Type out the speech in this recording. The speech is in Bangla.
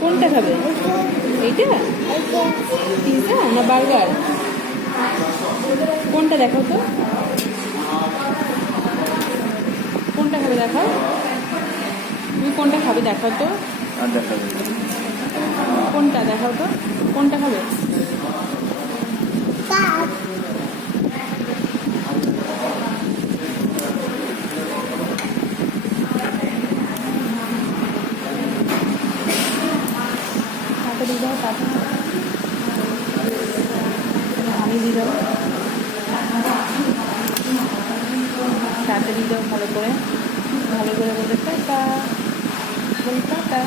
কোনটা খাবে? এইটা পিৎজা না বার্গার? কোনটা দেখাও তো, কোনটা খাবে দেখাও। তুমি কোনটা খাবে দেখাও তো, আর দেখা যাবে কোনটা দেখাও তো, কোনটা খাবে? তাড়াতাড়ি দাও, তাড়াতাড়ি আমি দিয়ে দাও, তাড়াতাড়ি দাও, ভালো করে বলে টাটা, বলে টাটা।